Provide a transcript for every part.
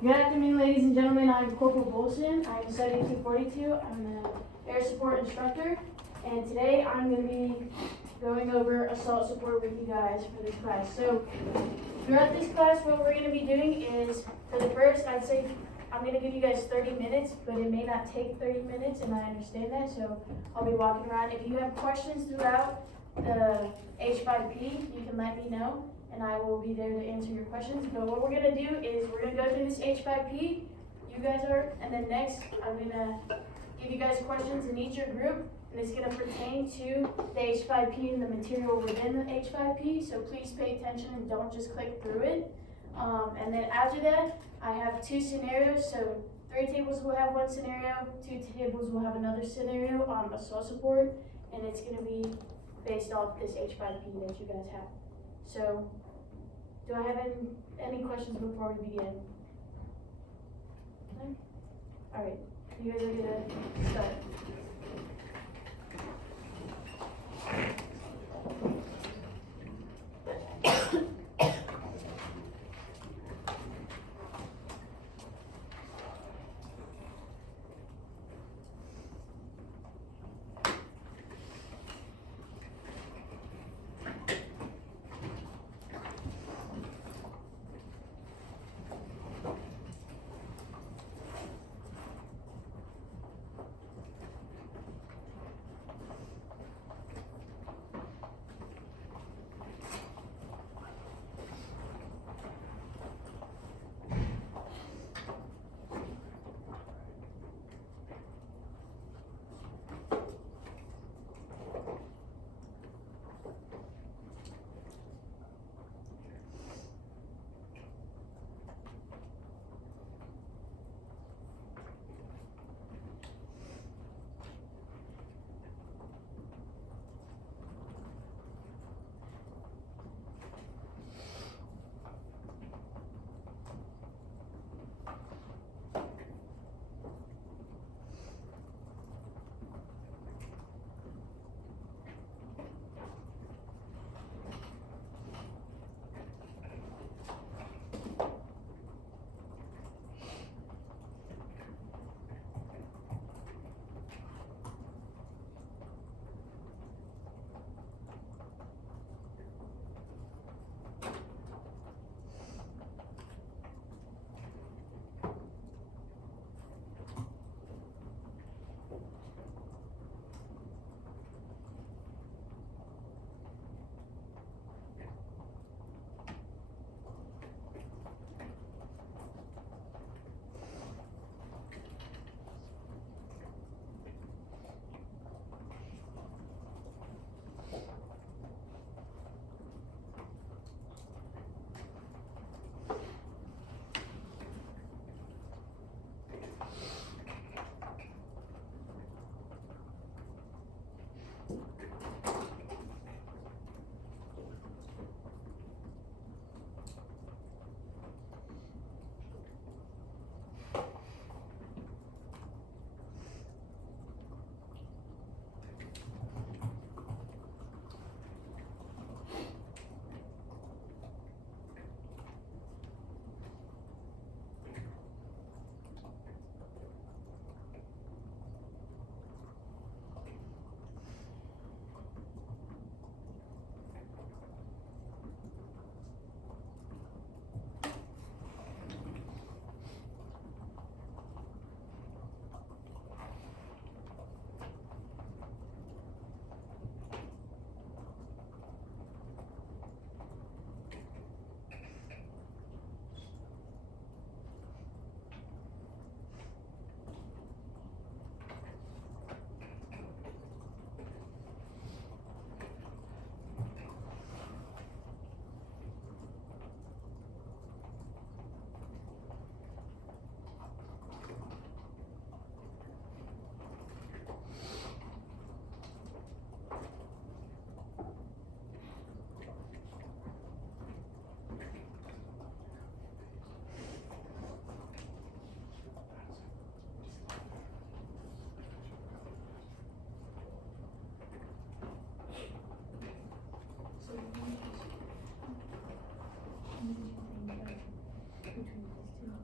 Good afternoon, ladies and gentlemen. I'm Corporal Bolson. I'm studying 242. I'm an air support instructor, and today I'm going to be going over assault support with you guys for this class. So, throughout this class, what we're going to be doing is, for the first, I'd say I'm going to give you guys 30 minutes, but it may not take 30 minutes, and I understand that, so I'll be walking around. If you have questions throughout the H5P, you can let me know, and I will be there to answer your questions. But what we're gonna do is we're gonna go through this H5P, you guys are, and then next I'm gonna give you guys questions in each your group, and it's gonna pertain to the H5P and the material within the H5P, so please pay attention and don't just click through it. And then after that, I have two scenarios, so 3 tables will have one scenario, 2 tables will have another scenario on assault support, and it's gonna be based off this H5P that you guys have. So, do I have any questions before we begin? Okay. All right, you guys are gonna start.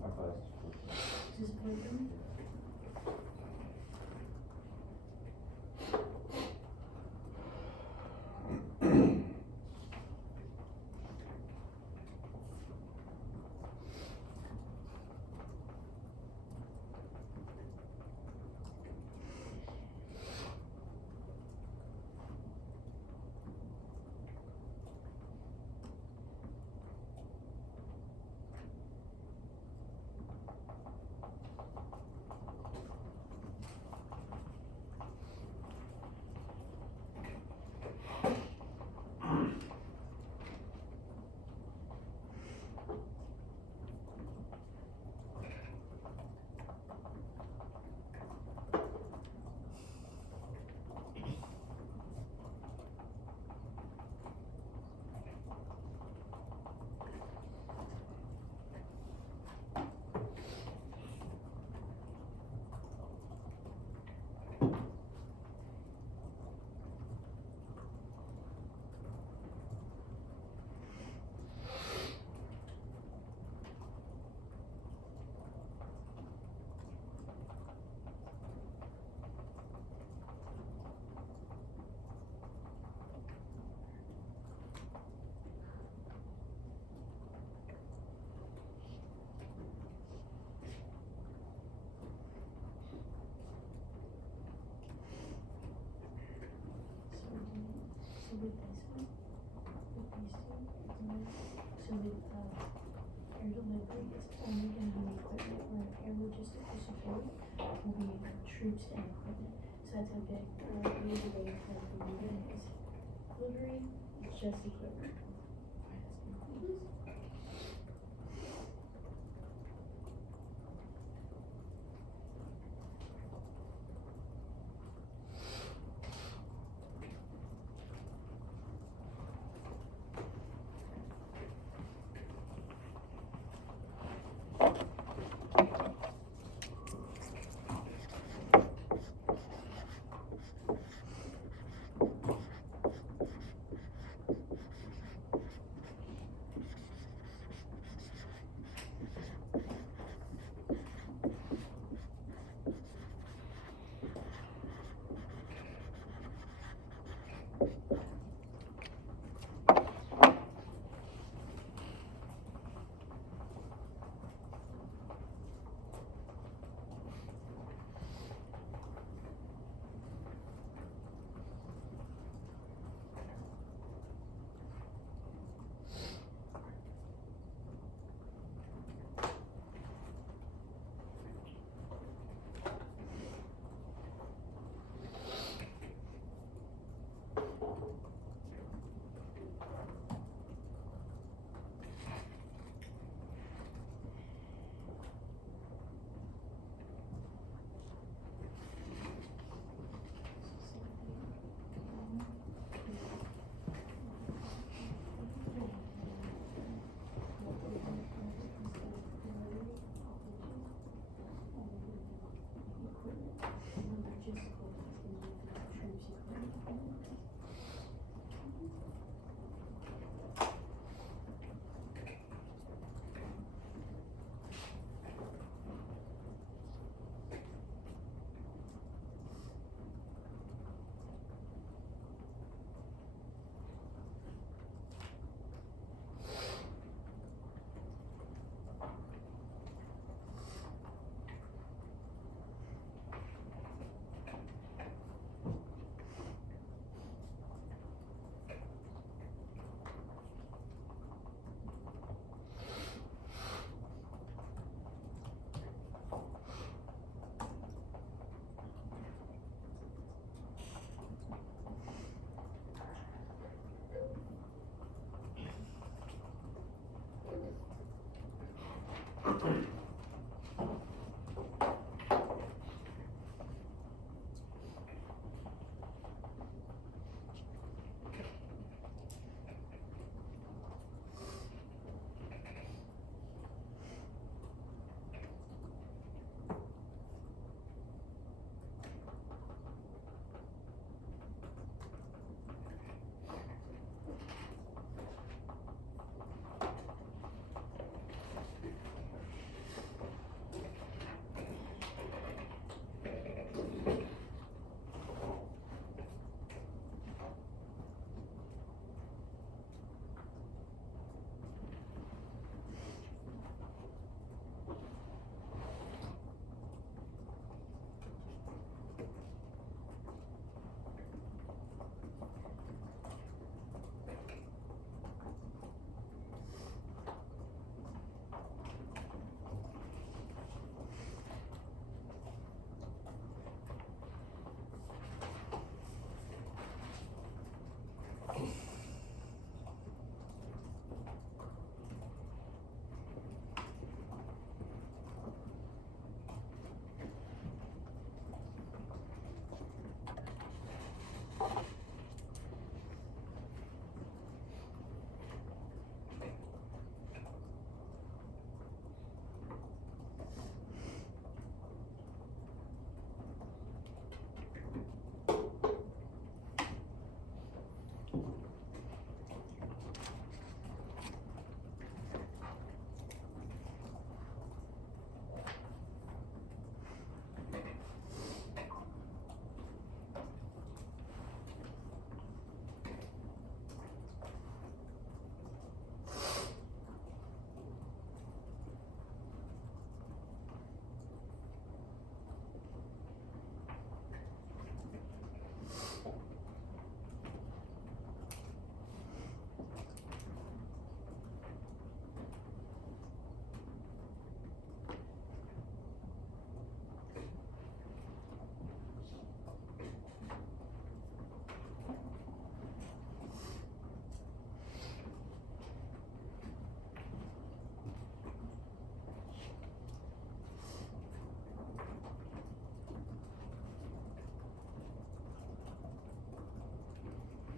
Our class. Is this playroom? So with this one, with these two, so with air delivery, it's only gonna be equipment, where air logistical support will be troops and equipment. So that's a big, major way for the movement is delivery, it's just equipment.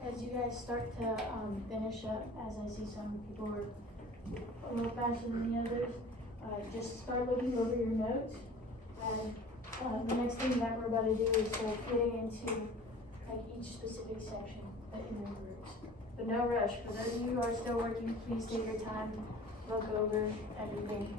as you guys start to finish up, as I see some people are a little faster than the others, just start looking over your notes. And the next thing that we're about to do is start getting into like each specific section in your groups. But no rush. For those of you who are still working, please take your time, look over everything.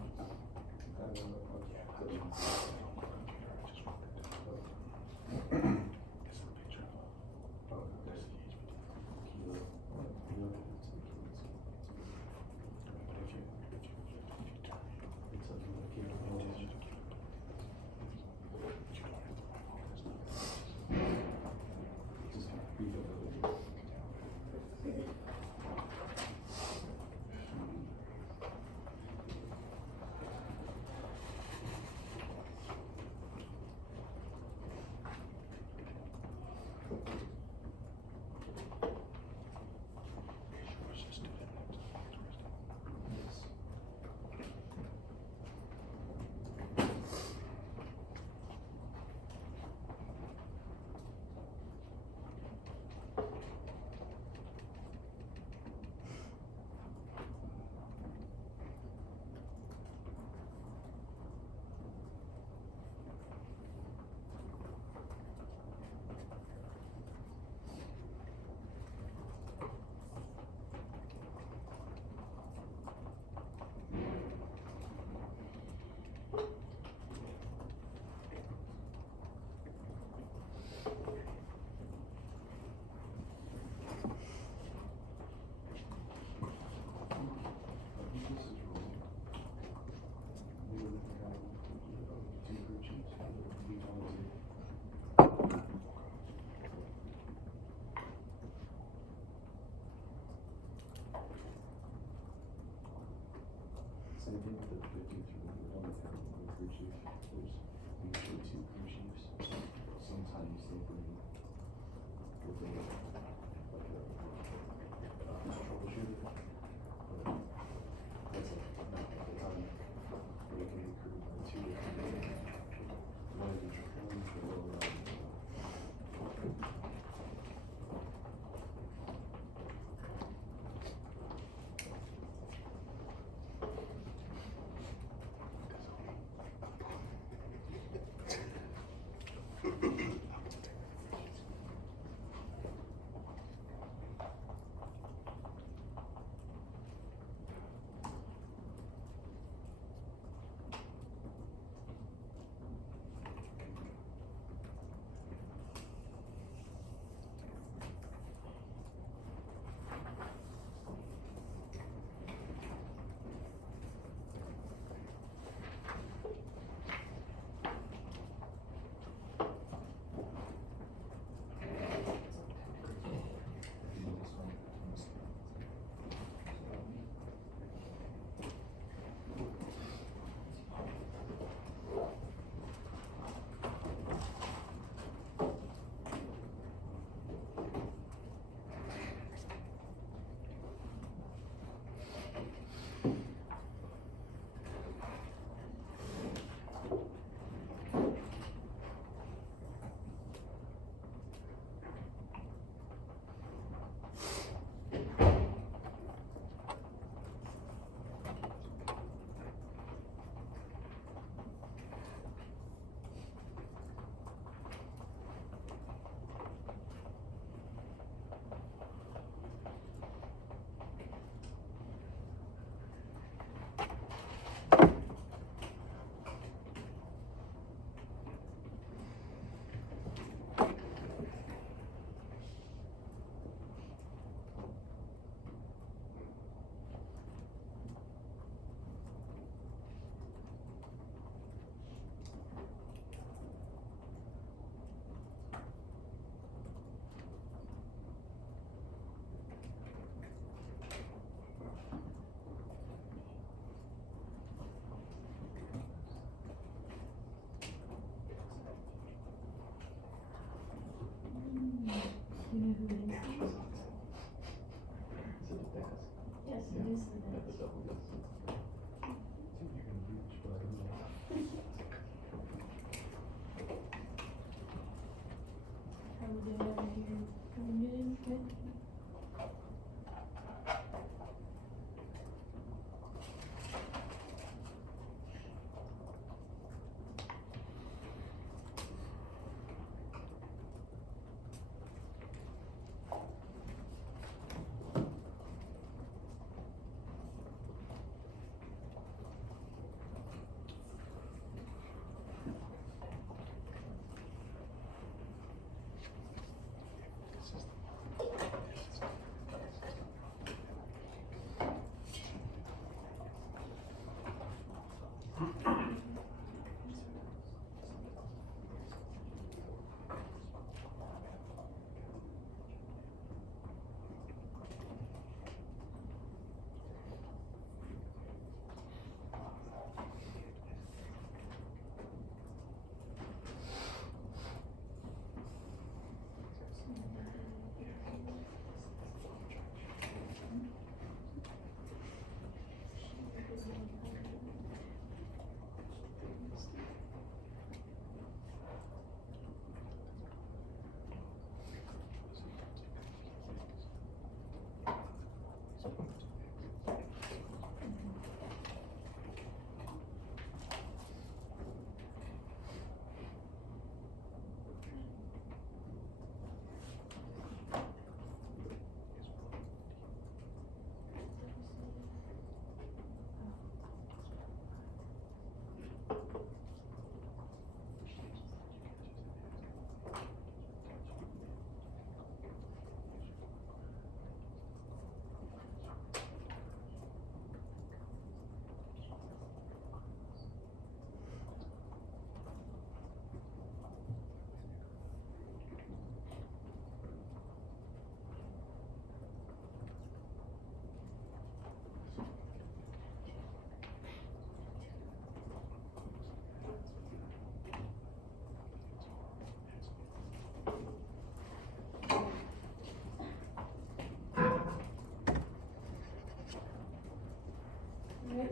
Same thing with the 53, on the crew chief, there's usually 2 crew chiefs. Sometimes they bring with a, like a troubleshooter, but that's not like the time where you can be crewed by 2 different people. One of each one for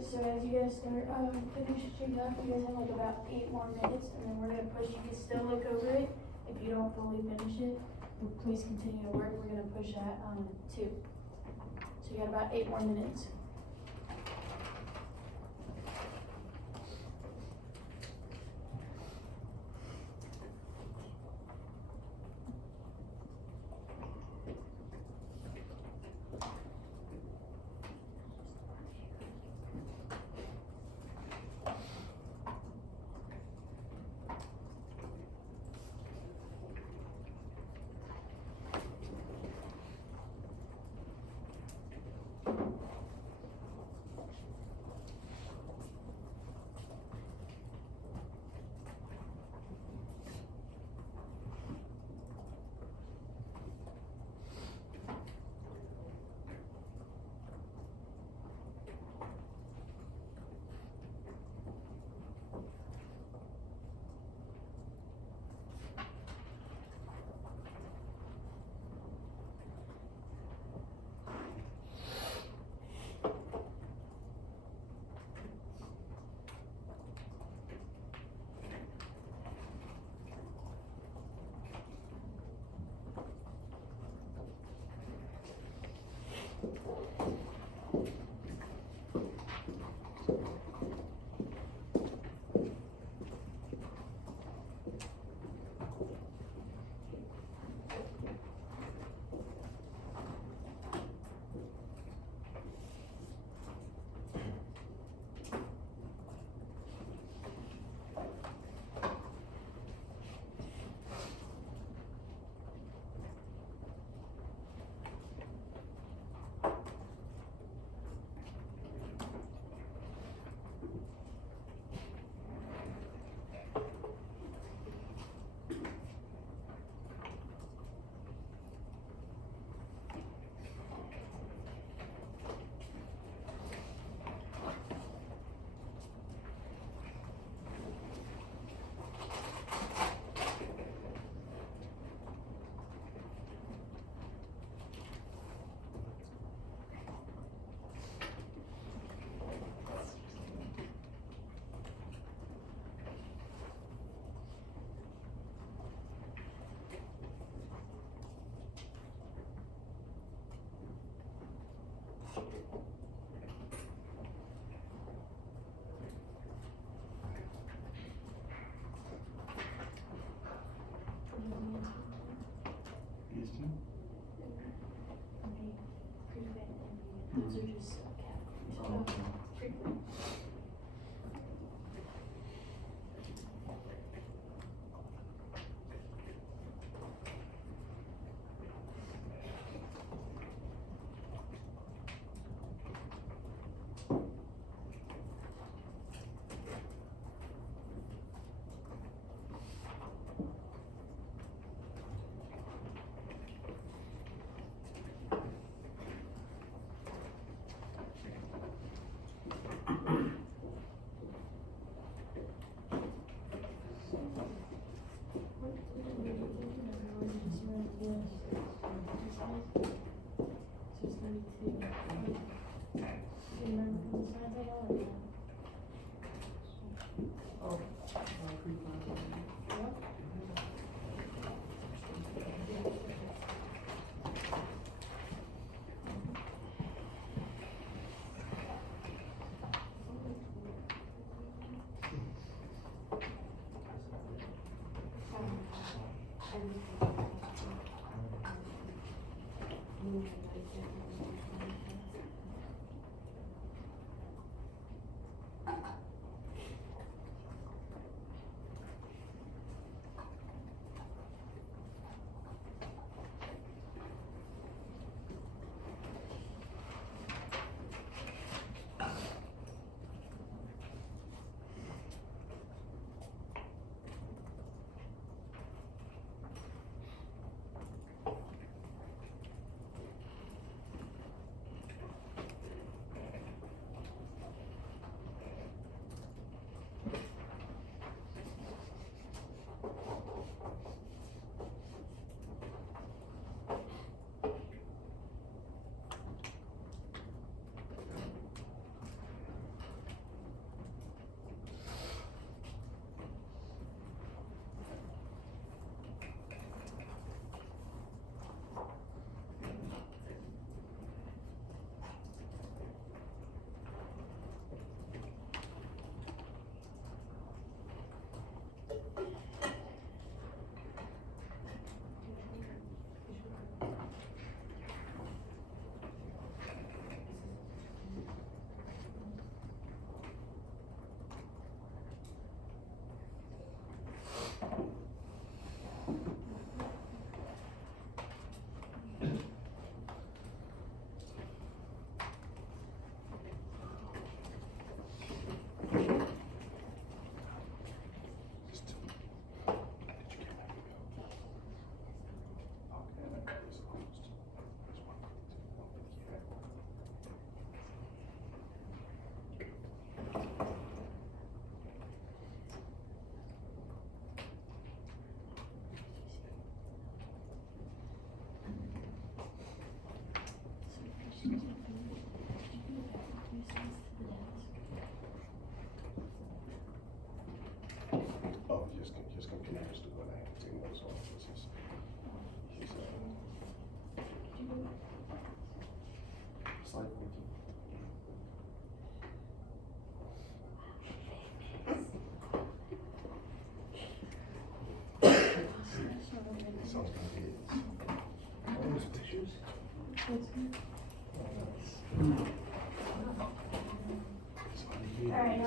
so as you guys start, finishing up, you guys have like about 8 more minutes, and then we're gonna push, you can still look over it if you don't fully finish it, but please continue to work, we're gonna push at, 2. So you got about 8 more minutes.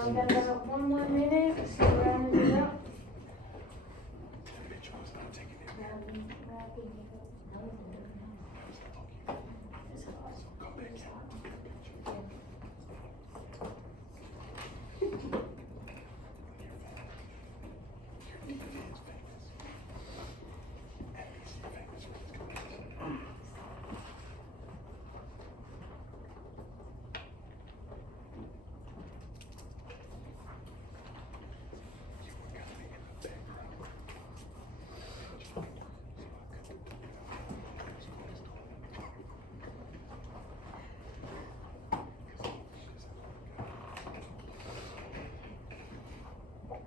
Now we've got about 1 more minute, let's go around and do it out.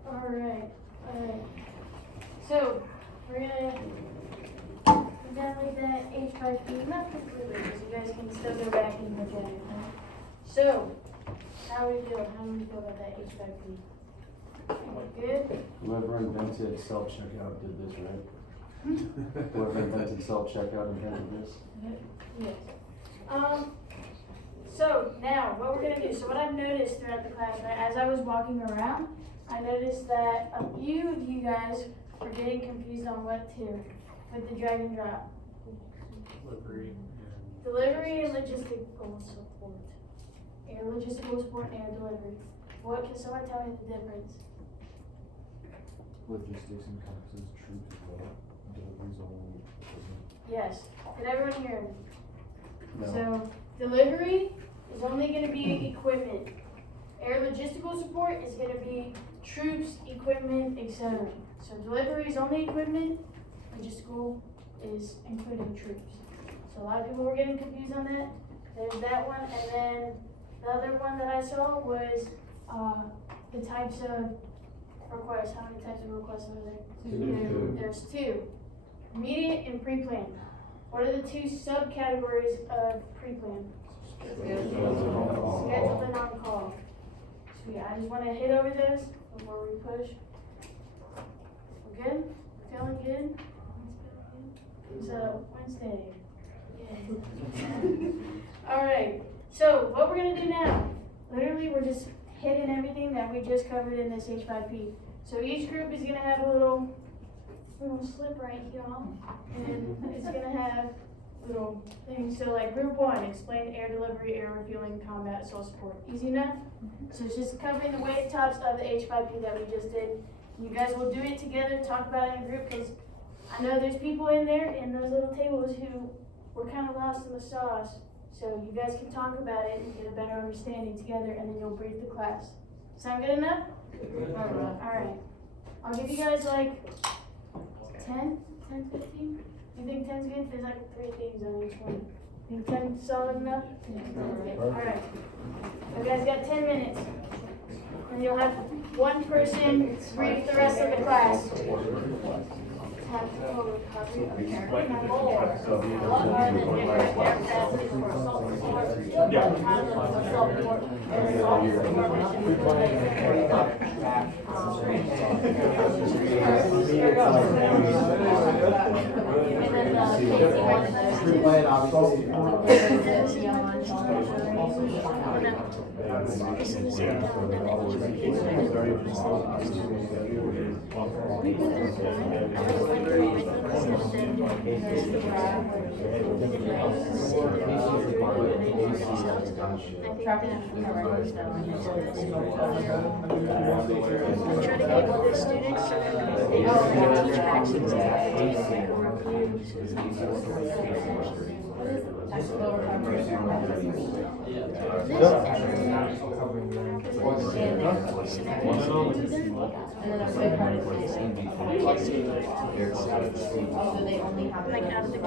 Alright. So, we're gonna like that H5P, not completely, because you guys can still go back and look at it. So, how do we feel? How do we feel about that H5P? Good? Whoever invented self-checkout did this, right? Whoever invented self-checkout invented this? Yes. So now, what we're gonna do, so what I've noticed throughout the class, right, as I was walking around, I noticed that a few of you guys were getting confused on what to with the drag and drop. Delivery and logistical support. Air logistical support and air delivery. What, can someone tell me the difference? Logistics encompasses troops as well. Deliveries only. Yes. Did everyone hear me? No. So, delivery is only gonna be equipment. Air logistical support is gonna be troops, equipment, etc. So delivery is only equipment, logistical is including troops. So a lot of people were getting confused on that. There's that one, and then the other one that I saw was the types of requests. How many types of requests are there? Two. There's two. Immediate and pre-planned. What are the two subcategories of pre-planned? Scheduled and on call. So yeah, I just want to hit over those before we push. We're good? Feeling good? So, Wednesday. Yay. Alright, so what we're going to do now, literally we're just hitting everything that we just covered in this H5P. So each group is going to have a little slip right here, and it's going to have little things. So like group 1, explain air delivery, air refueling, combat, soul support. Easy enough? So it's just covering the weight tops of the H5P that we just did. You guys will do it together, talk about it in a group, because I know there's people in there in those little tables who were kind of lost in the sauce. So you guys can talk about it and get a better understanding together, and then you'll brief the class. Sound good enough? Alright. I'll give you guys like 10, 15? You think 10's good? There's like 3 things on each one. Think 10 solid enough? Alright. You guys got 10 minutes. And you'll have one person brief the rest of the class. Tactical recovery of aircraft What are the different aircraft for assault support? How does assault support and then try to get with the students so that they can teach vaccines like out of the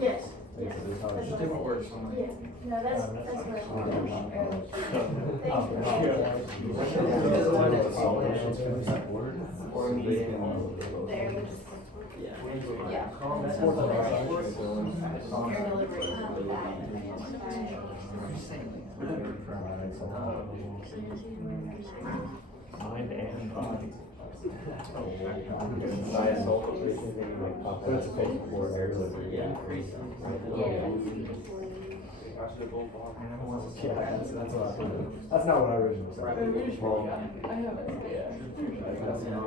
Yes. Yeah. That's how That's it's what different I words. said. Yeah, no, that's what I Or meeting. Mind and body. But it's a fake for air delivery. Yeah. Yeah, that's what that's not what I originally said. I have it. That's not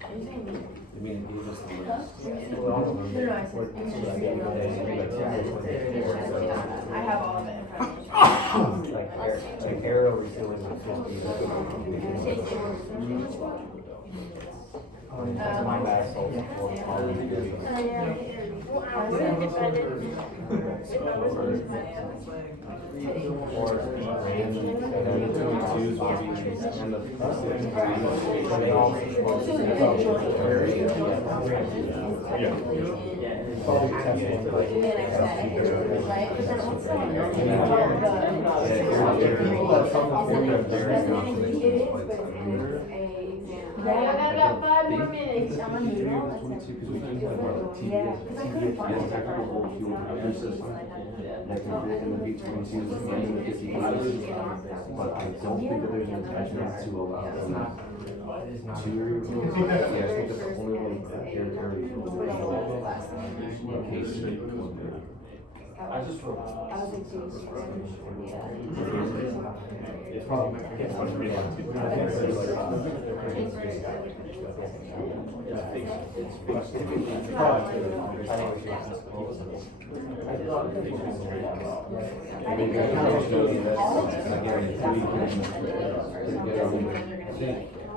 I mean, it gave us the I have all of it in front of me. Like arrow refueling with 50. My bad. Oh, yeah. Well, I would if I didn't. If I wasn't. Or and then the 22s will be and the they all I got about 5 more minutes. I'm gonna need all that time. But I don't think that there's an attachment to allow them to, yeah, I think that's the only way that air carrier in case I just wrote. it's probably.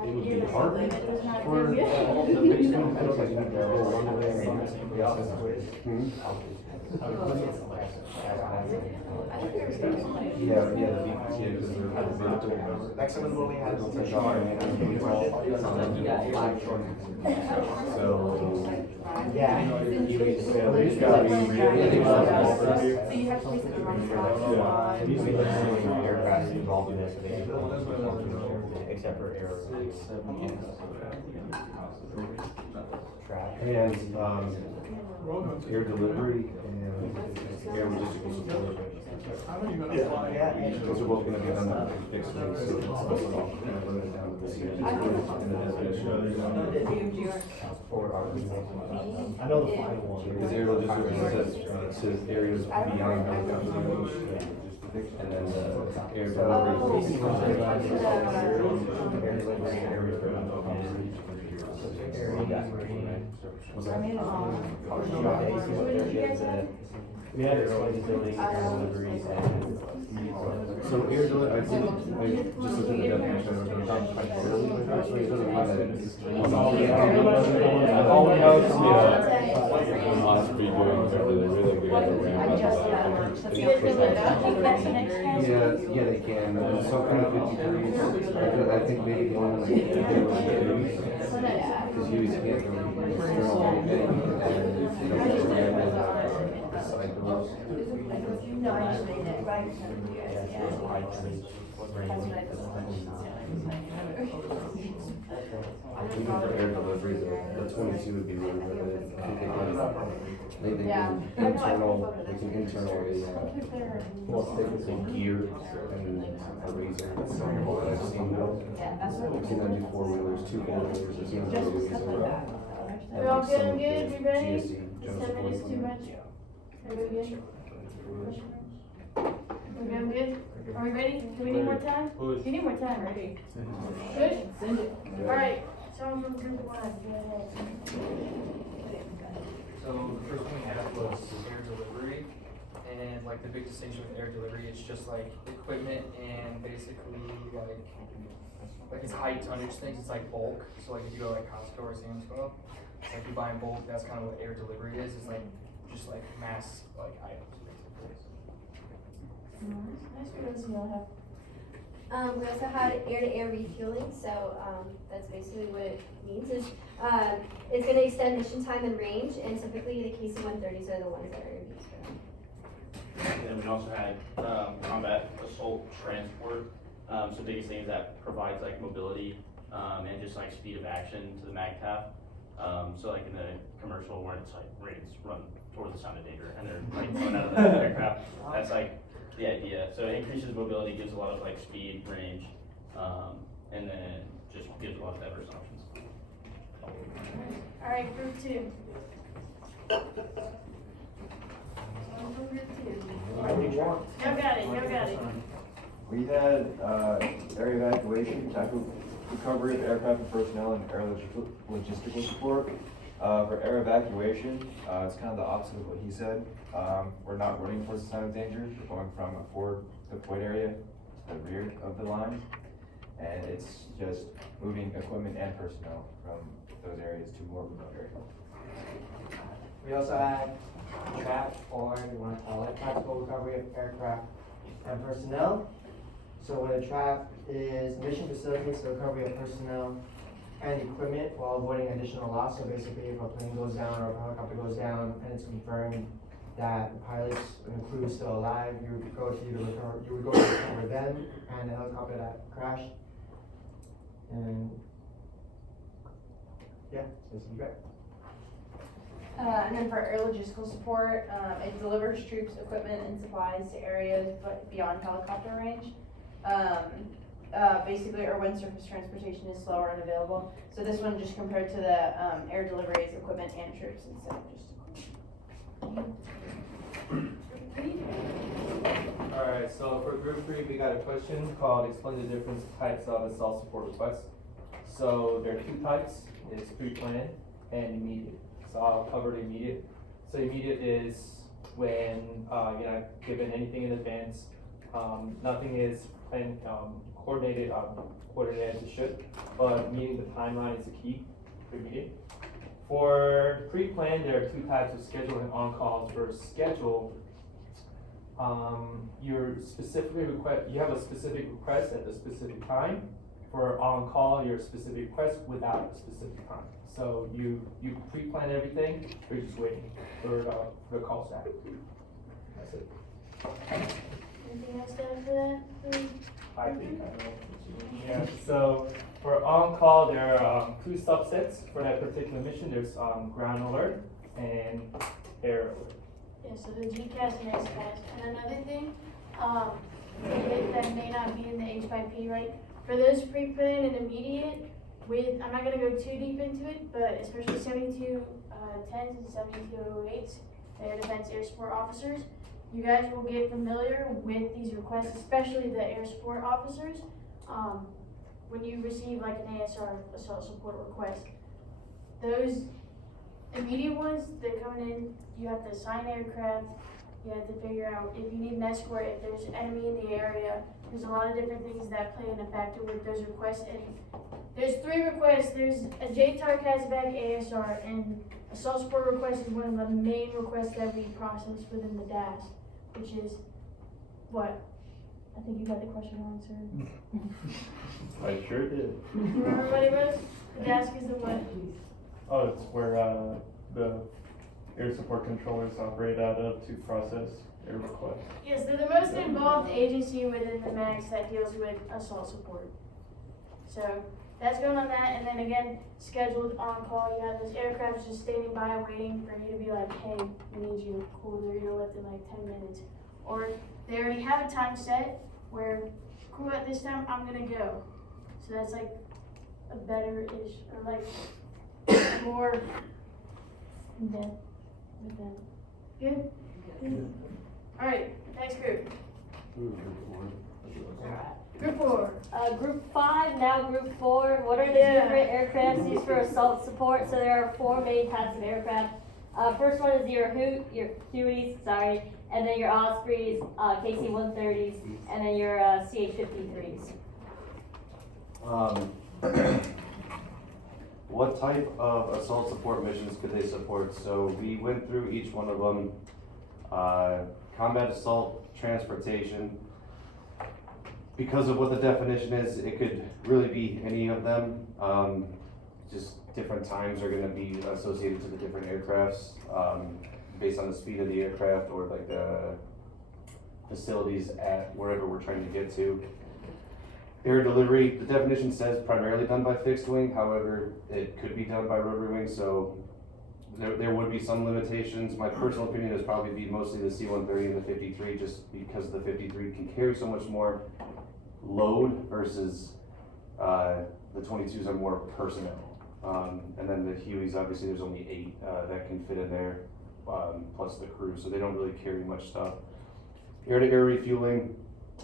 It would be hard for the big swing pedals, like you need to go along the way and the opposite way. Yeah, the VPT, because they're vertical. Next one we had was the So. Yeah. It's gotta be really. So you have to place it in the right spot. Aircraft involved in this, so they can build except for air. Track. And, air delivery and air logistical support. Those are both gonna be done at fixed rates, so it's also gonna run it down to the CFD in the definition. I know the final one. Because air logistics says areas beyond helicopter range. And then air delivery. Was that? We had explained building air deliveries and. So air delivery, I think, I just looked at the definition, it doesn't mean that it's. All we know is Must be doing really, really good at Yeah, they can, some kind of 53s, I think maybe the only like, because you can't go external No, I just made it, right? Even for air delivery, the 22 would be really good. I think they can internally, gear and a razor. I've seen them do 4-wheelers, 2-4-wheelers, I've seen them do We all good and good? You ready? GSC, Is 10 minutes too much? Everybody good? I'm good? Are we ready? Do we need more time? You need more time, right? Good? Send it. Alright, so I'm gonna do the one. Go ahead. So the first one we had was air delivery, and like the big distinction with air delivery, it's just like equipment and basically like it's high tonnage things. It's like bulk. So like if you go to like Costco or Sam's Club, it's like you buy in bulk. That's kind of what air delivery is. It's like just like mass like items. Nice for those of y'all have We also had air-to-air refueling, so that's basically what it means is it's going to extend mission time and range, and typically the KC-130s are the ones that are used for that. And then we also had combat assault transport. So biggest thing is that provides like mobility and just like speed of action to the MAGTF. So like in the commercial where it's like Marines run towards the sound of danger and they're like going out of the aircraft. That's like the idea. So it increases mobility, gives a lot of like speed, range, and then just gives a lot of diverse options. Alright, group 2. Group 2. Y'all got it. We had air evacuation, tackle recovery of aircraft and personnel, and air logistical support. For air evacuation, it's kind of the opposite of what he said. We're not running towards the sign of danger. We're going from a forward deployed area to the rear of the line. And it's just moving equipment and personnel from those areas to more remote areas. We also had TRAP, or you want to call it, tactical recovery of aircraft and personnel. So what a TRAP is, mission facilitates the recovery of personnel and equipment while avoiding additional loss. So basically, if a plane goes down or a helicopter goes down and it's confirmed that the pilots and the crew is still alive, you would go to recover them and the helicopter that crashed. And yeah, this is great. And then for air logistical support, it delivers troops, equipment, and supplies to areas but beyond helicopter range. Basically, or when surface transportation is slow or unavailable. So this one just compared to the air deliveries, equipment, and troops instead of just equipment. Alright, so for group 3, we got a question called explain the different types of assault support requests. So there are 2 types, it's pre-planned and immediate. So I'll cover the immediate. So immediate is when you're not given anything in advance, nothing is planned, coordinated as it should, but meeting the timeline is the key for immediate. For pre-planned, there are 2 types of schedule and on-calls. For schedule, you have a specific request at a specific time. For on-call, your specific request without a specific time. So you pre-plan everything, you're just waiting for the call staff. That's it. Anything else to add for that? I think I know. Yeah, so for on-call, there are 2 subsets for that particular mission. There's ground alert and air alert. Yeah, so the GCAS and XCAS. And another thing, that may not be in the H5P, right? For those pre-planned and immediate, I'm not gonna go too deep into it, but especially 7210s and 7208s, the Air Defense Air Support Officers, you guys will get familiar with these requests, especially the Air Support Officers, when you receive like an ASR, assault support request. Those immediate ones, they're coming in, you have to assign aircraft, you have to figure out if you need an escort, if there's enemy in the area. There's a lot of different things that play in a factor with those requests. And there's 3 requests. There's a JTAR CASEVAC ASR, and assault support request is one of the main requests that we process within the DAS, which is what? I think you got the question wrong, sir. I sure did. Remember what it was? The DAS is the what? Oh, it's where the air support controllers operate out of to process air requests. Yes, they're the most involved agency within the MAX that deals with assault support. So that's going on that, and then again, scheduled on call. You have those aircraft just standing by waiting for you to be like, hey, we need you. Cool, they're gonna lift in like 10 minutes. Or they already have a time set where, cool, at this time I'm gonna go. So that's like a better-ish, or like more in depth with them. Good? Good. All right, next group. Group 4. Group 5, now Group 4. What are the different aircrafts used for assault support? So there are 4 main types of aircraft. First one is your Hueys, and then your Ospreys, KC-130s, and then your CH-53s. What type of assault support missions could they support? So we went through each one of them. Combat assault transportation. because of what the definition is, it could really be any of them. Just different times are gonna be associated to the different aircrafts, based on the speed of the aircraft or like the facilities at wherever we're trying to get to. Air delivery, the definition says primarily done by fixed wing, however, it could be done by rotary wing, so there would be some limitations. My personal opinion is probably be mostly the C-130 and the 53, just because the 53 can carry so much more load versus the 22s are more personnel. And then the Hueys, obviously there's only 8 that can fit in there, plus the crew, so they don't really carry much stuff. Air-to-air refueling,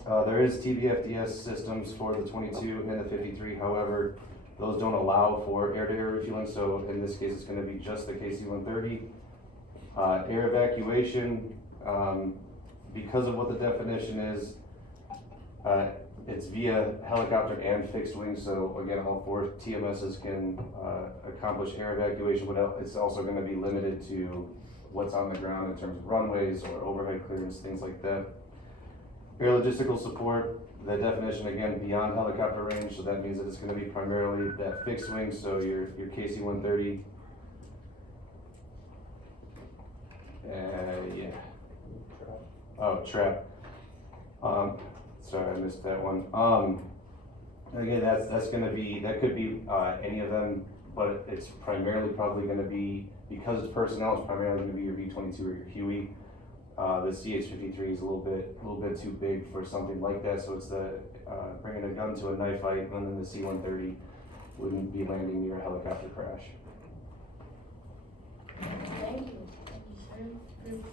there is TBFDS systems for the 22 and the 53, however, those don't allow for air-to-air refueling, so in this case, it's gonna be just the KC-130. Air evacuation, because of what the definition is, it's via helicopter and fixed wing, so again, all 4 TMSs can accomplish air evacuation, but it's also gonna be limited to what's on the ground in terms of runways or overhead clearance, things like that. Air logistical support, the definition again, beyond helicopter range, so that means that it's gonna be primarily that fixed wing, so your KC-130. Yeah. Oh, trap. Sorry, I missed that one. Again, that's gonna be, that could be any of them, but it's primarily probably gonna be, because it's personnel, it's primarily gonna be your V-22 or your Huey. The CH-53 is a little bit too big for something like that, so it's the bringing a gun to a knife fight, and then the C-130 wouldn't be landing near a helicopter crash. Thank you. Group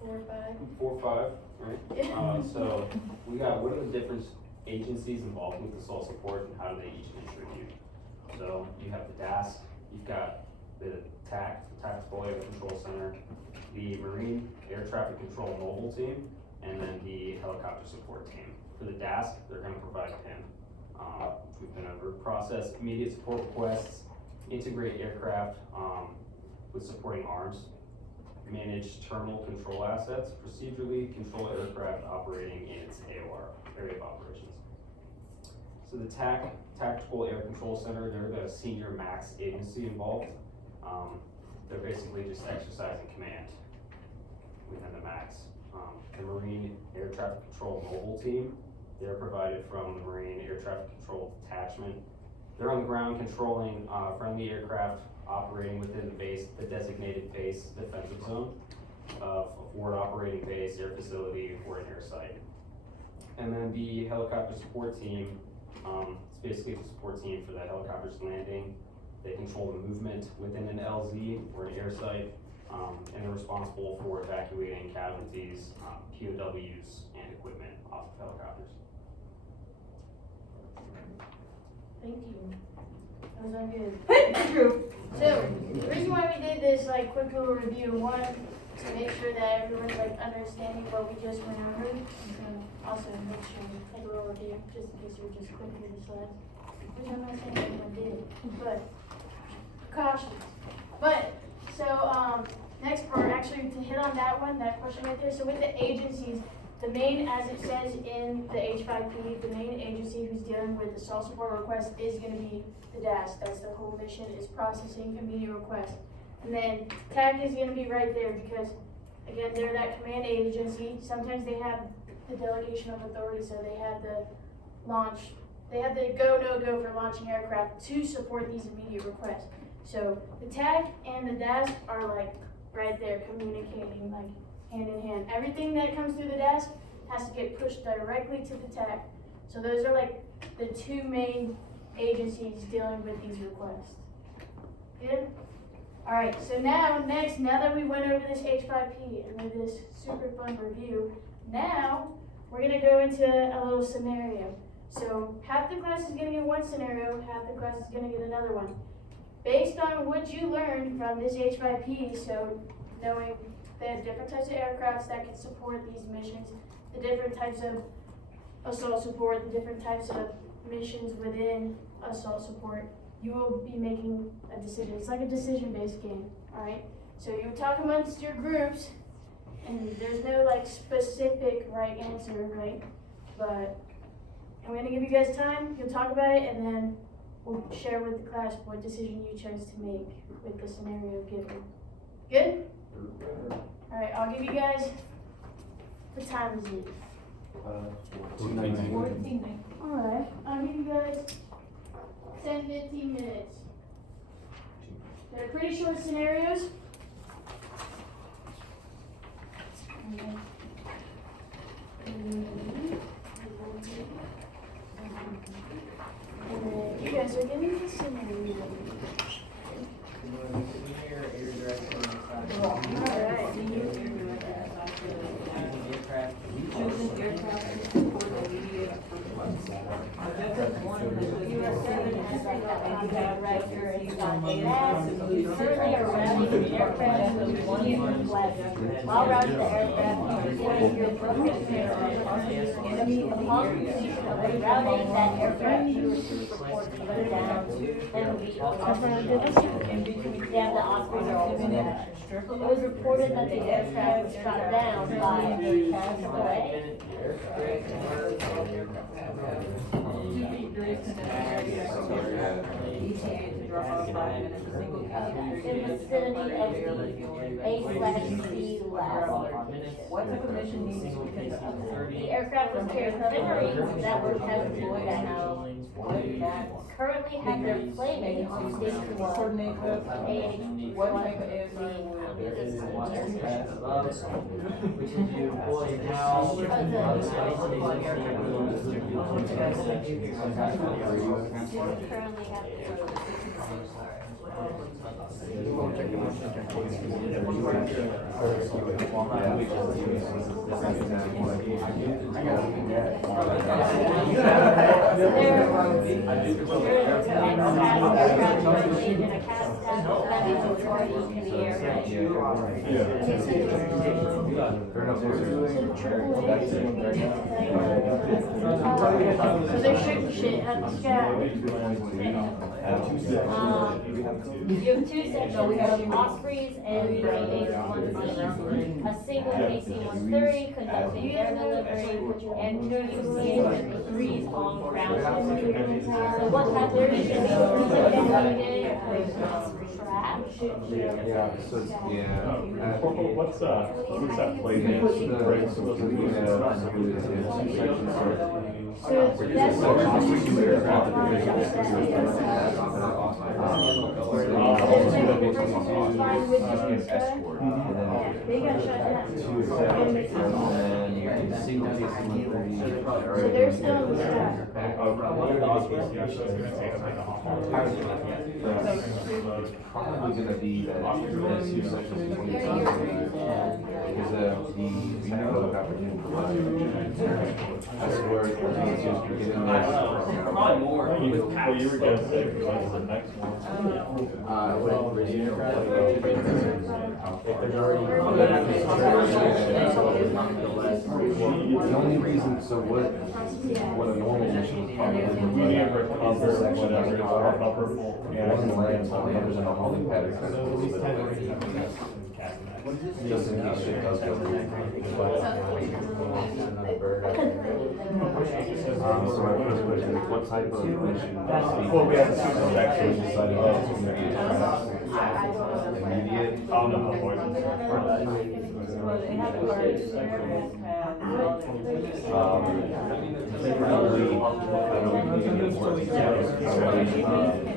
4 or 5. 4 or 5, right? So we got, what are the different agencies involved with assault support and how do they each contribute? So you have the DAS, you've got the TAC, Tactical Air Control Center, the Marine Air Traffic Control Mobile Team, and then the Helicopter Support Team. For the DAS, they're gonna provide PIM, which we've been over, process immediate support requests, integrate aircraft with supporting arms, manage terminal control assets, procedurally control aircraft operating in its AOR, area of operations. So the TAC, Tactical Air Control Center, they're the senior MAX agency involved. They're basically just exercising command within the MAX. The Marine Air Traffic Control Mobile Team, they're provided from the Marine Air Traffic Control Detachment. They're on the ground controlling friendly aircraft operating within the base, the designated base defensive zone of a forward operating base, air facility, or an air site. And then the helicopter support team, it's basically the support team for the helicopter's landing. They control the movement within an LZ or an air site, and they're responsible for evacuating casualties, POWs, and equipment off of helicopters. Thank you. That was all good. So, the reason why we did this like quick little review, one, to make sure that everyone's like understanding what we just went over, and also make sure we take a little review, just in case you're just quick through the slides. Which I'm not saying anyone did, but precautions. But, so, next part, actually to hit on that one, that question right there, so with the agencies, the main, as it says in the H5P, the main agency who's dealing with assault support requests is gonna be the DAS. That's the whole mission, is processing immediate requests. And then TAC is gonna be right there because, again, they're that command agency. Sometimes they have the delegation of authority, so they have the launch, they have the go, no go for launching aircraft to support these immediate requests. So the TAC and the DAS are like right there communicating like hand in hand. Everything that comes through the DAS has to get pushed directly to the TAC. So those are like the 2 main agencies dealing with these requests. Good? Alright, so now that we went over this H5P and with this super fun review, now we're gonna go into a little scenario. So half the class is gonna get one scenario, half the class is gonna get another one. Based on what you learned from this H5P, so knowing the different types of aircrafts that can support these missions, the different types of assault support, the different types of missions within assault support, you will be making a decision. It's like a decision-based game, alright? So you talk amongst your groups, and there's no like specific right answer, right? But I'm gonna give you guys time, you'll talk about it, and then we'll share with the class what decision you chose to make with the scenario given. Good? Alright, I'll give you guys, what time is it? 14. Alright, I'll give you guys 10-15 minutes. They're pretty short scenarios. You guys are getting the scenario. You are serving as like a contract director and currently are routing the aircraft to the west. While routing the aircraft, you receive your appropriate aircraft. Upon completion of the routing, that aircraft you receive reports to go down and will be the Ospreys are also there. It was reported that the aircraft was shot down by AAA. In the vicinity of the A/C lab. What type of mission needs to be conducted? The aircraft was carrying submarines that were tested that currently have their playmate on station one. Coordinate with what type of So they're shooting shit at the sky. You have two sections, Ospreys and KC-1C. A single KC-130 conducting air delivery and two UCH-3s on ground. So what type of mission is Yeah, so, yeah. What's that play name? Right, so those are They got shot down. So they're still in the sky. It's probably gonna be that two sections of 20 because the helicopter that's where the two get in there. Probably more. Well, you were gonna say, what's the next one? The only reason, so what a normal mission is probably. We never cover whatever, it's our cover. One lands on the others in a holding pattern. Just in case shit does go through. So my first question is, what type of mission? Well, we have two sections. Immediate. Oh, no, avoid. Well, they have a large aircraft pad. Probably, I don't need to get more details. If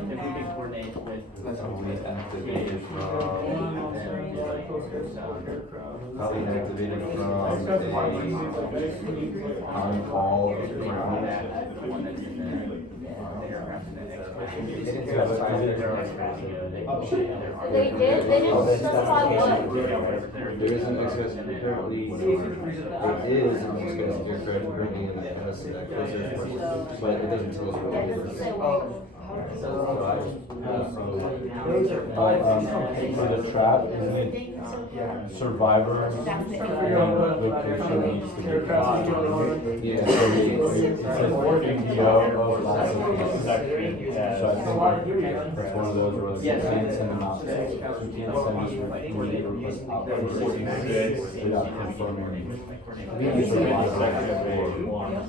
we can coordinate with. Probably activated from. Probably activated from on-call ground. They didn't specify what. There is an excess currently, it is an excess aircraft bringing in the NSC, but it doesn't tell us what That it doesn't is. say what. For the trap, isn't it Survivor location needs to be. Yeah. So it says MDO of classification section. So I think it's one of those where like, you can't send them out. You can't send us where they request out for 46 without confirming. It's a lot of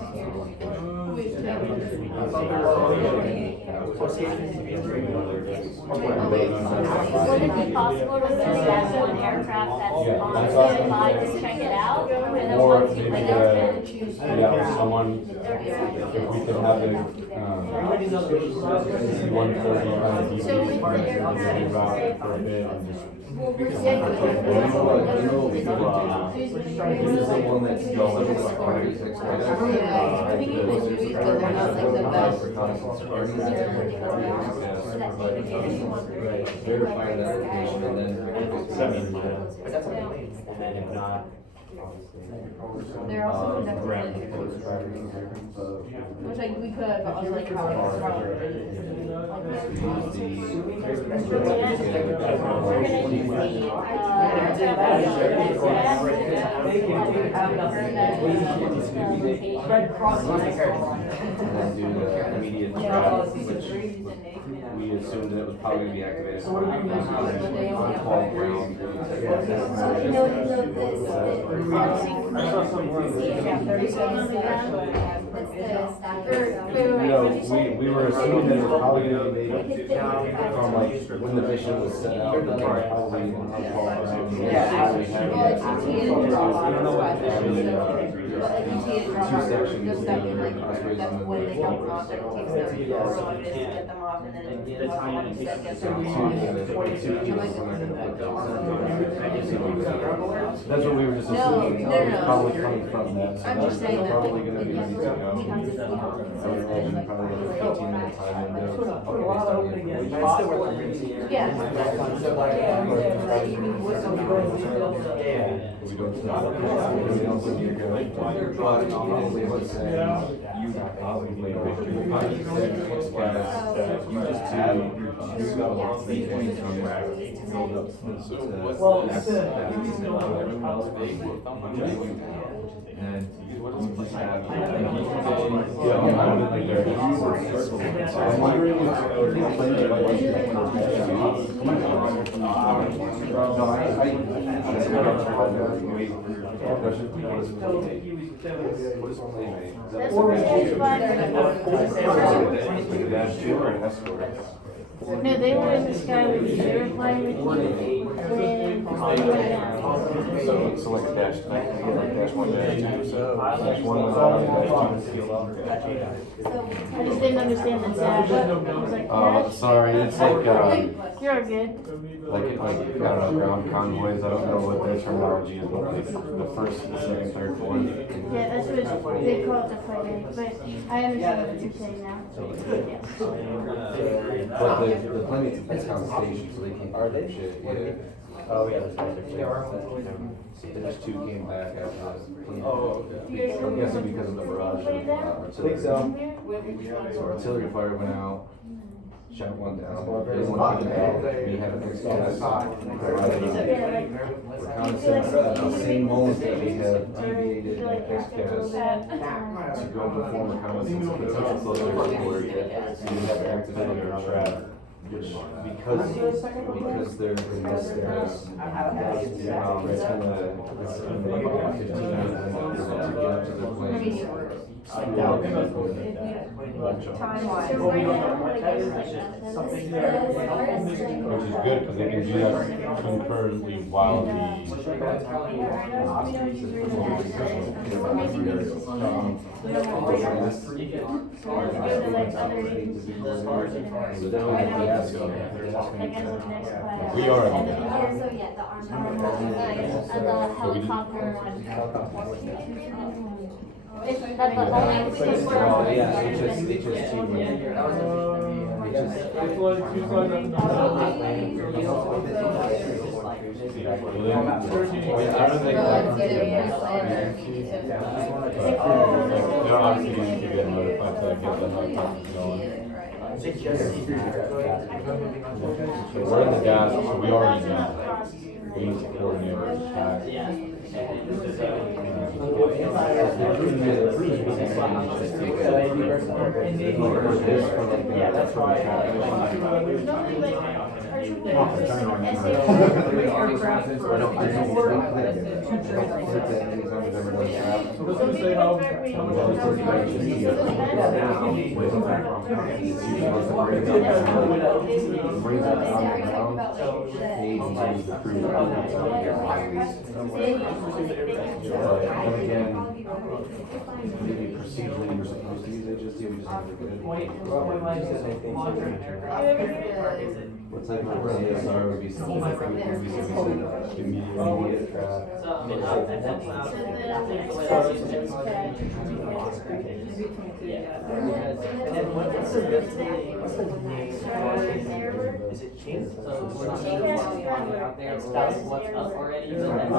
Would it be possible to send you guys an aircraft that's on standby to check it out? And then Or once you maybe, like it, someone, if we could have a, C-130 kind of So with the aircraft, route for a bit and just. well, we're This is the one that's going to like 46. I think it was used, but they're not like the best. Verify that application and then. And then if not, They're also conducting, which like we could, but also like how it's from. And then do the immediate trap, which we assumed that it was probably gonna be activated. On call ground. No, we were assuming that it was probably gonna be made from like when the mission was set out, that they were probably on call ground. Two sections. That's when they come off, it takes them, so it is to get them off and then The time it takes get to them off. That's what we were just assuming, No, it was probably coming from that, so I'm just that's saying that probably gonna be ready to go. I would imagine probably like a 15-minute time window. Yeah. We don't know. Everything else is here going. But it was saying you probably you just have you got 320 from where build up everyone else big and you just have I'm wondering That's what we're Dash 2 or an escort? No, they were in the sky with you. They were flying with you. Then they went down. So like a dash, like dash 1, dash 2, so dash 1 was out, dash 2 was I just didn't understand the dash. I was like, Oh, dash? sorry, it's like, You're good. like, I don't know, ground convoys, I don't know what their terminology is, but like the first, the second, third, fourth. Yeah, that's what they call it the fighting. But I understand what you're saying now. Yes. But the planet's a discount station, so they can't do shit, yeah. Oh, yeah, that's right. Dash 2 came back after. I'm guessing because of the barrage. I think so. So artillery fire went out, shot one down. They wanted to go. We had a fixed gas. Reconnaissance, at the same moment that we had deviated that fixed gas to go perform reconnaissance of the close air support, so we have to activate our trap. Which, because they're in this area, it's gonna make about 15 minutes to get up to the plane. Time-wise. So right now, like, it's like Which is good, because they can do that concurrently while the. we don't use radar. We're making these decisions. We don't have radar. So we go to like other agencies. Right now, like as of the next class. We are. And then So yeah, the armed. And the helicopter one. Is that the only thing for? Oh, yeah, HST. They're obviously going to get notified to get the helicopter going. Is it just secret? We're in the gas, so we already know. We need to coordinate with the tax. Yeah, that's why. There's nobody like, our triple A system, Maybe procedurally we're supposed to use HST, we just have to get it. What type of CSR would be something like immediate trap? Is it Chance? I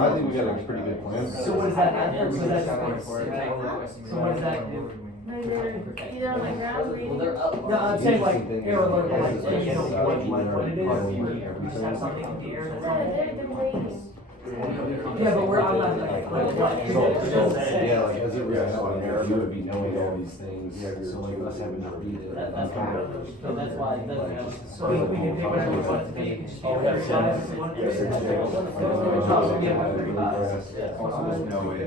think we got a pretty good plan. So what does that matter? So that's So what does that do? no, you're either on the ground or you. No, I'm saying like air alert, like, you know, what it is, you just have something in the air that's on. They're waiting. Yeah, but we're, I'm not like, Yeah, like as it relates to an air, you would be knowing all these things, so like us having to read it. that's why it doesn't have. So we can pick whatever we want to be, just all that size. Also, there's no way.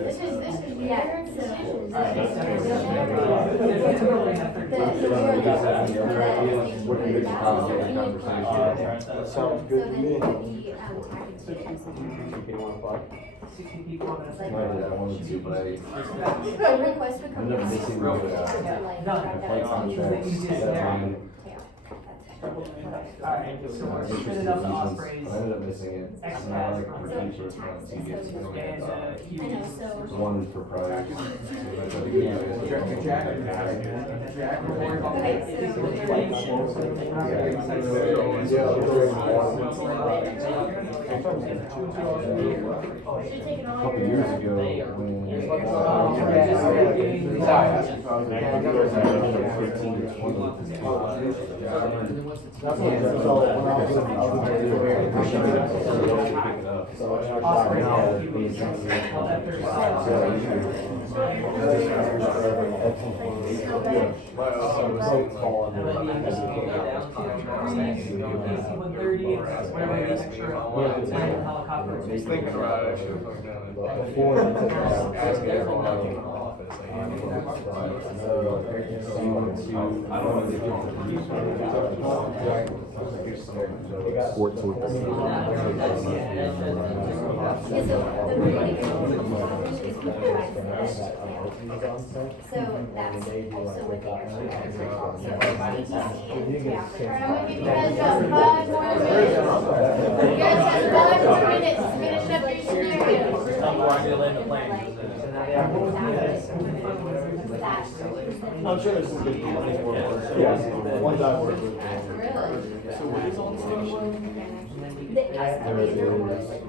This is Yeah. decisions. Sounds good to me. 60 people on that thing. I wanted to, but Request would come. ended up missing the, flight contracts. Alright, so we're split it up to Ospreys. I ended up missing it. X So now, like, for future accounts, you get to I know, one is for prior. So I tried to get Should take it A all. couple years ago, when. 15 to 20. That's what it is. So when I was Helicopter. Thinking about it, I should have fucking done it. Before they took it out, Asking everyone in the office, like, hey, you know, I don't know if they So that's also with the air. Alright, I'm gonna give you guys about 5 more minutes. You guys have 5 more minutes to finish up your scenario. I'm sure this is good. One time worth of. So what is on the estimator.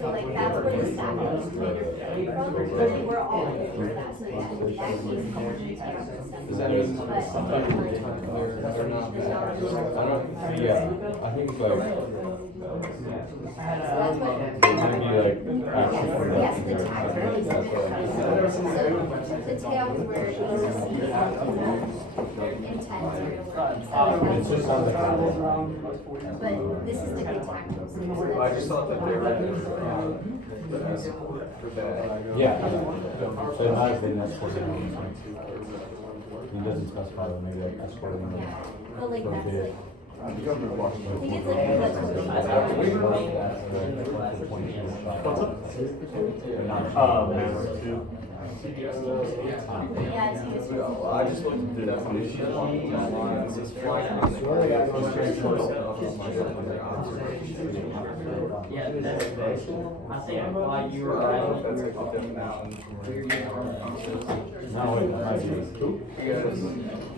So like that's where the staff estimator came from, because we're all for that, so that case Yeah, I think it's like, yes, the tax rate. So the tail is where it's just on the but this is the good tax. I just thought that they were. Yeah. So it has been escorted on. He doesn't specify, but maybe like escorted on. But like that's like. I think it's like, Yeah, it's I just looked through that definition online, it says flight. Yeah, that's, I think while you were riding, That's up in the mountains. no, wait, that might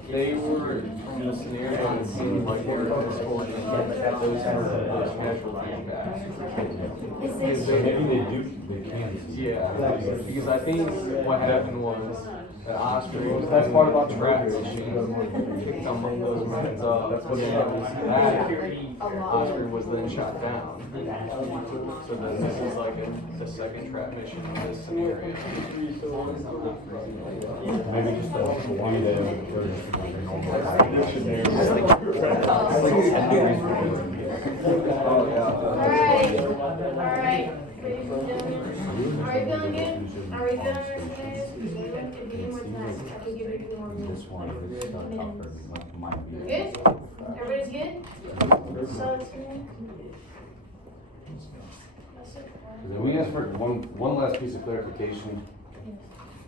be. They were in a scenario that seemed like they were escorting those casualties back. Maybe they do, they can. Yeah, because I think what happened was that Osprey, That's part about the track murder. machine, kicked some of those men up. That's what Osprey was then shot down. So then this is like the second trap mission in this scenario. Maybe just the one day Alright, ladies and gentlemen, are you feeling good? Are we good on our scenarios? If you need more time, I can give you a few more minutes. Good? Everybody's good? So it's good? That's it. Then we asked for one last piece of clarification.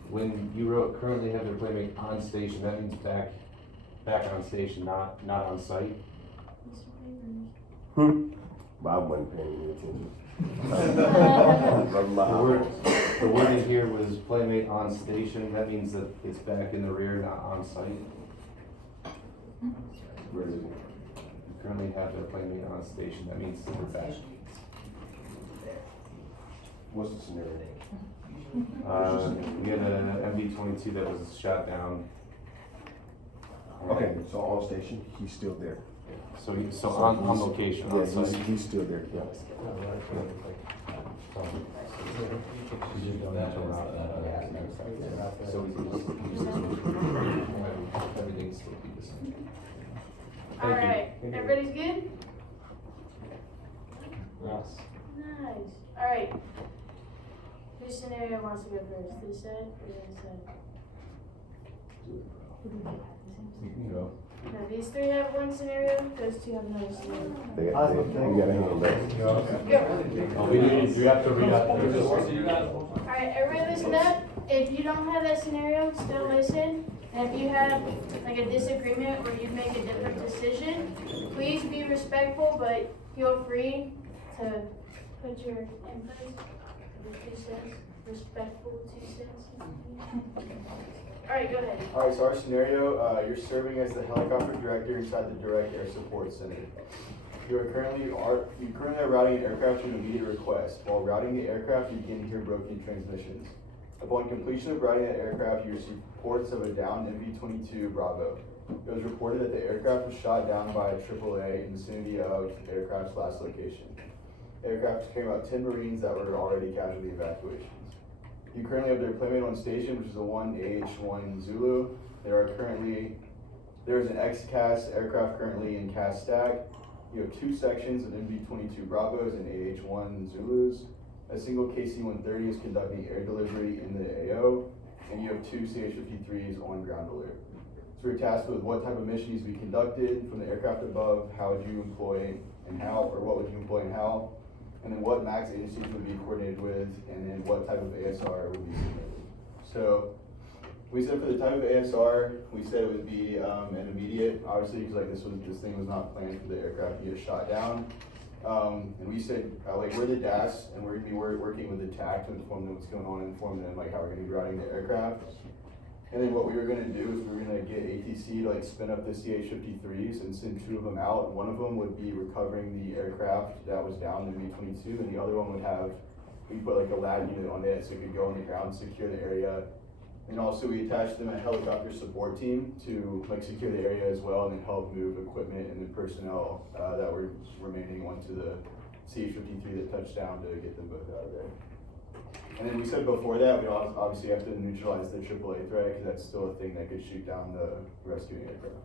When you wrote currently have their playmate on station, that means back on station, not on site. Bob wasn't paying any attention. The wording here was playmate on station, that means that it's back in the rear, not on site. Where is it? You currently have their playmate on station, that means that they're back. What's the scenario? We had a MD-22 that was shot down. Okay, so on station, he's still there. So on location, on Yeah, site. he's still there, yeah. So everything's still be the same. Alright, everybody's good? Yes. Nice. Alright. Whose scenario wants to go first? This side or this side? You can go. No, these three have one scenario, those two have another scenario. We gotta handle that. Go. We have to read out. Alright, everybody listen up. If you don't have that scenario, still listen. And if you have like a disagreement or you make a different decision, please be respectful, but feel free to put your input, your 2 cents, respectful 2 cents. Alright, go ahead. Alright, so our scenario, you're serving as the helicopter director inside the Direct Air Support Center. You currently are routing an aircraft to an immediate request. While routing the aircraft, you begin to hear broken transmissions. Upon completion of routing that aircraft, you receive reports of a downed MV-22 Bravo. It was reported that the aircraft was shot down by a AAA in the vicinity of the aircraft's last location. The aircraft carried about 10 Marines that were already casualty evacuations. You currently have their playmate on station, which is a 1AH-1 Zulu. There is an X-CAS aircraft currently in CAS stack. You have 2 sections of MV-22 Bravos and AH-1 Zulus. A single KC-130 is conducting air delivery in the AO, and you have 2 CH-53s on ground alert. So you're tasked with what type of mission needs to be conducted from the aircraft above, how would you employ and how, or what would you employ and how, and then what MAX agencies would be coordinated with, and then what type of ASR would be submitted. So we said for the type of ASR, we said it would be an immediate, obviously, because like this thing was not planned for the aircraft to get shot down. And we said, like, we're the DAS, and we're gonna be working with the TAC to inform them what's going on, and inform them like how we're gonna be routing the aircraft. And then what we were gonna do is we were gonna get ATC to like spin up the CH-53s and send 2 of them out. One of them would be recovering the aircraft that was down in MV-22, and the other one would have, we put like a lab unit on it so it could go on the ground, secure the area. And also we attached them a helicopter support team to like secure the area as well, and then help move equipment and the personnel that were remaining onto the CH-53 that touched down to get them both out of there. And then we said before that, we obviously have to neutralize the AAA threat, because that's still a thing that could shoot down the rescuing aircraft.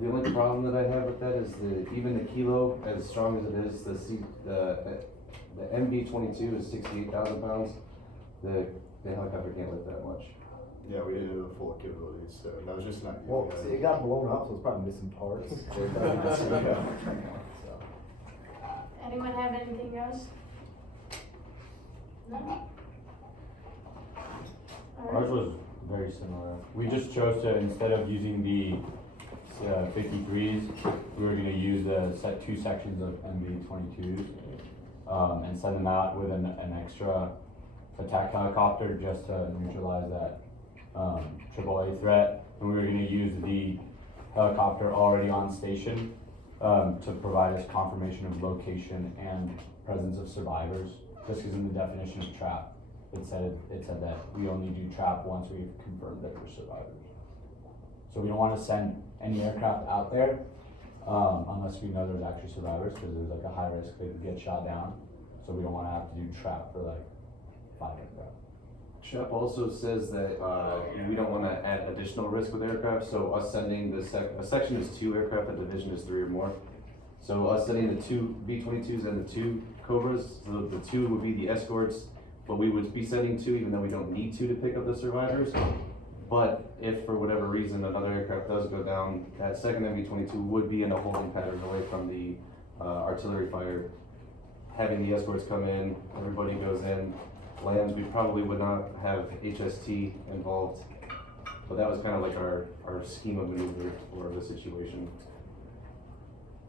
The only problem that I have with that is even the kilo, as strong as it is, the MB-22 is 68,000 pounds. The helicopter can't lift that much. Yeah, we didn't have the full capabilities, so that was just not. Well, see, it got blown up, so it's probably missing parts. Anyone have anything else? No? Ours was very similar. We just chose to, instead of using the 53s, we were gonna use the 2 sections of MV-22s and send them out with an extra attack helicopter just to neutralize that AAA threat, and we were gonna use the helicopter already on station, to provide us confirmation of location and presence of survivors, just because in the definition of trap, it said that we only do trap once we've confirmed that there's survivors. So we don't wanna send any aircraft out there, unless we know there's actually survivors, because there's like a high risk they could get shot down. So we don't wanna have to do trap for like 5 aircraft. Trap also says that, we don't wanna add additional risk with aircraft, so us sending a section is 2 aircraft, a division is 3 or more. So us sending the 2 V-22s and the 2 Cobras, so the 2 would be the escorts, but we would be sending 2 even though we don't need 2 to pick up the survivors. But if for whatever reason another aircraft does go down, that second MV-22 would be in a holding pattern away from the artillery fire. Having the escorts come in, everybody goes in, lands, we probably would not have HST involved. But that was kind of like our scheme of maneuver for the situation.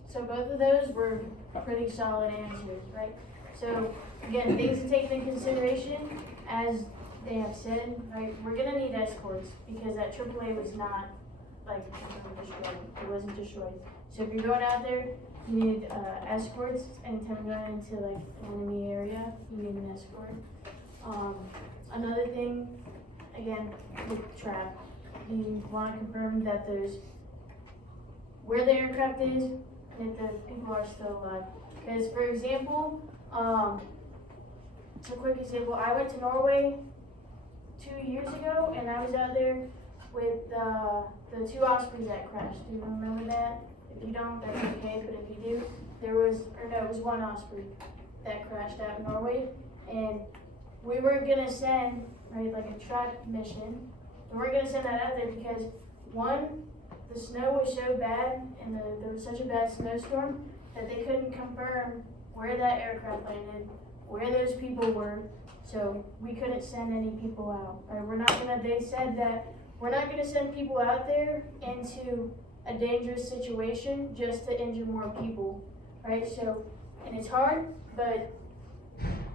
So both of those were pretty solid answers, right? So again, things to take into consideration, as they have said, right? We're gonna need escorts because that AAA was not like destroyed. It wasn't destroyed. So if you're going out there, you need escorts. Anytime you're going into like an enemy area, you need an escort. Another thing, again, with trap, you want to confirm that there's where the aircraft is and if the people are still alive. Because, for example, a quick example, I went to Norway 2 years ago, and I was out there with the 2 Ospreys that crashed. Do you remember that? If you don't, that's okay, but if you do, it was 1 Osprey that crashed out in Norway, and we weren't gonna send, right, like a trap mission. We weren't gonna send that out there because, 1, the snow was so bad, and there was such a bad snowstorm that they couldn't confirm where that aircraft landed, where those people were, so we couldn't send any people out. Right? They said that we're not gonna send people out there into a dangerous situation just to injure more people, right? So, and it's hard, but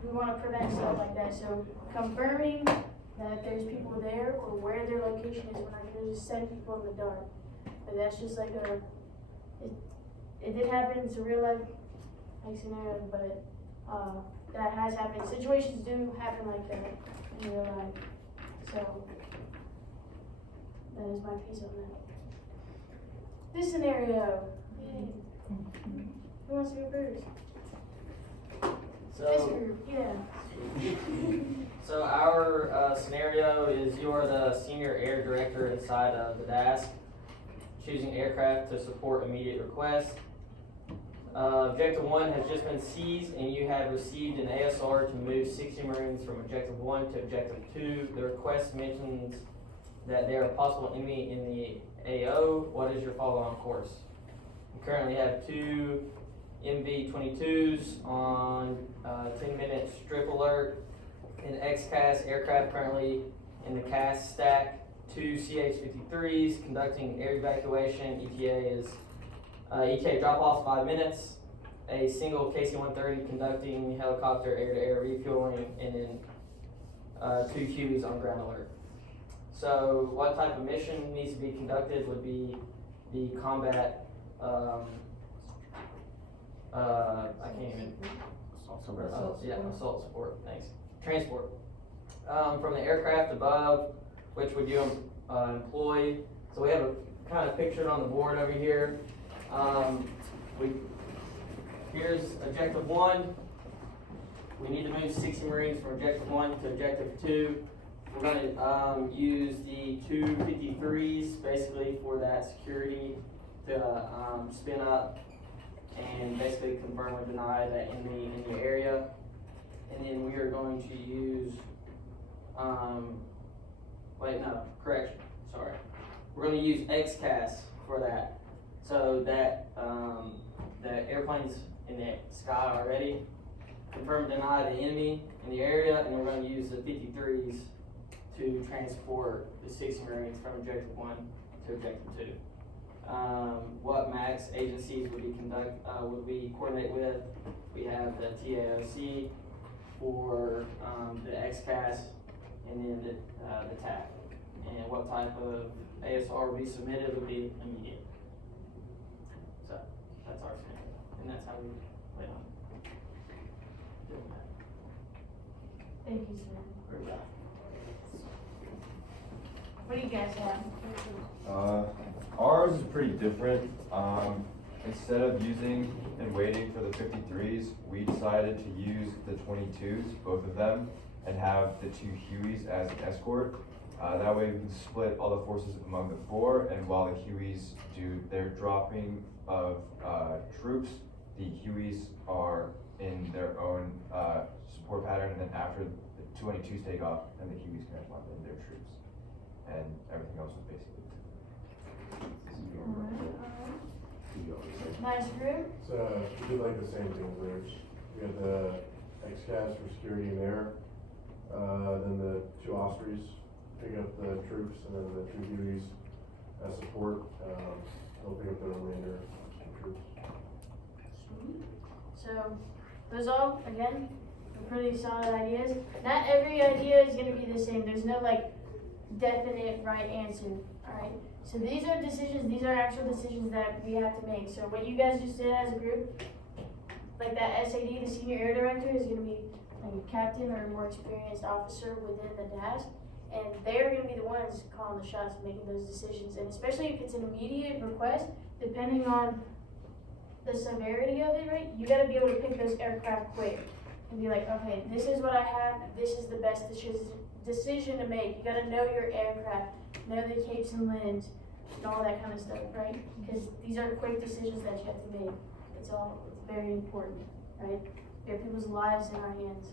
we wanna prevent stuff like that. So confirming that there's people there or where their location is, we're not gonna just send people in the dark. But that's just like it did happen, it's a real life scenario, but that has happened. Situations do happen like that in real life. So that is my piece on that. This scenario. Yay. Who wants to go first? This group, yeah. So our scenario is you are the senior air director inside of the DASC, choosing aircraft to support immediate requests. Objective 1 has just been seized and you have received an ASR to move 60 Marines from Objective 1 to Objective 2. The request mentions that there are possible enemy in the AO. What is your follow-on course? We currently have 2 MV-22s on 10-minute strip alert, an XCAS aircraft currently in the CAS stack, 2 CH-53s conducting air evacuation. ETA drop-offs 5 minutes, a single KC-130 conducting helicopter air-to-air refueling, and then 2 Hueys on ground alert. So what type of mission needs to be conducted would be the combat, I can't even. Assault support, thanks. Transport. From the aircraft above, which would you employ? So we have a kind of pictured on the board over here. Here's Objective 1. We need to move 60 Marines from Objective 1 to Objective 2. We're going to use the 2 53s basically for that security to spin up and basically confirm or deny that enemy in the area. And then we are going to use, We're going to use XCAS for that. So that the airplane's in the sky already, confirm and deny the enemy in the area, and we're going to use the 53s to transport the 60 Marines from Objective 1 to Objective 2. What MAX agencies would we coordinate with? We have the TAOC for the XCAS, and then the TAC. And type of ASR would be submitted would be immediate. So, that's our scenario, and that's how we plan on doing that. Thank you, sir. What do you guys have? Ours is pretty different. Instead of using and waiting for the 53s, we decided to use the 22s, both of them, and have the 2 Hueys as an escort. That way we can split all the forces among the 4, and while the Hueys do their dropping of troops, the Hueys are in their own support pattern, and then after the 22s take off, then the Hueys can drop in their troops. And everything else was basically. Nice group. So, we did like the same thing, Rich. We had the XCAS for security and air, then the 2 Ospreys pick up the troops, and then the 2 Hueys as support, they'll pick up the remainder of the troops. Sweet. So, those all, again, are pretty solid ideas. Not every idea is gonna be the same. There's no like definite right answer, alright? So these are decisions, these are actual decisions that we have to make. So what you guys just did as a group, like that SAD, the senior air director, is gonna be like a captain or a more experienced officer within the DAS. And they're gonna be the ones calling the shots and making those decisions. And especially if it's an immediate request, depending on the severity of it, right? You gotta be able to pick those aircraft quick and be like, okay, this is what I have, this is the best decision to make. You gotta know your aircraft, know the capes and limbs, and all that kind of stuff, right? Because these are quick decisions that you have to make. It's very important, right? We have people's lives in our hands.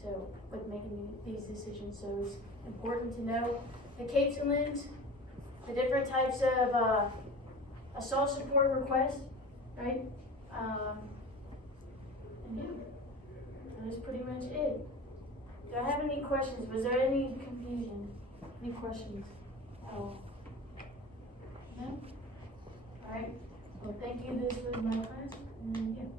So, with making these decisions, so it's important to know the capes and limbs, the different types of assault support requests, right? And yeah, that is pretty much it. Do I have any questions? Was there any confusion? Any questions? Oh. No? Alright. Well, thank you. This was my class. And yeah.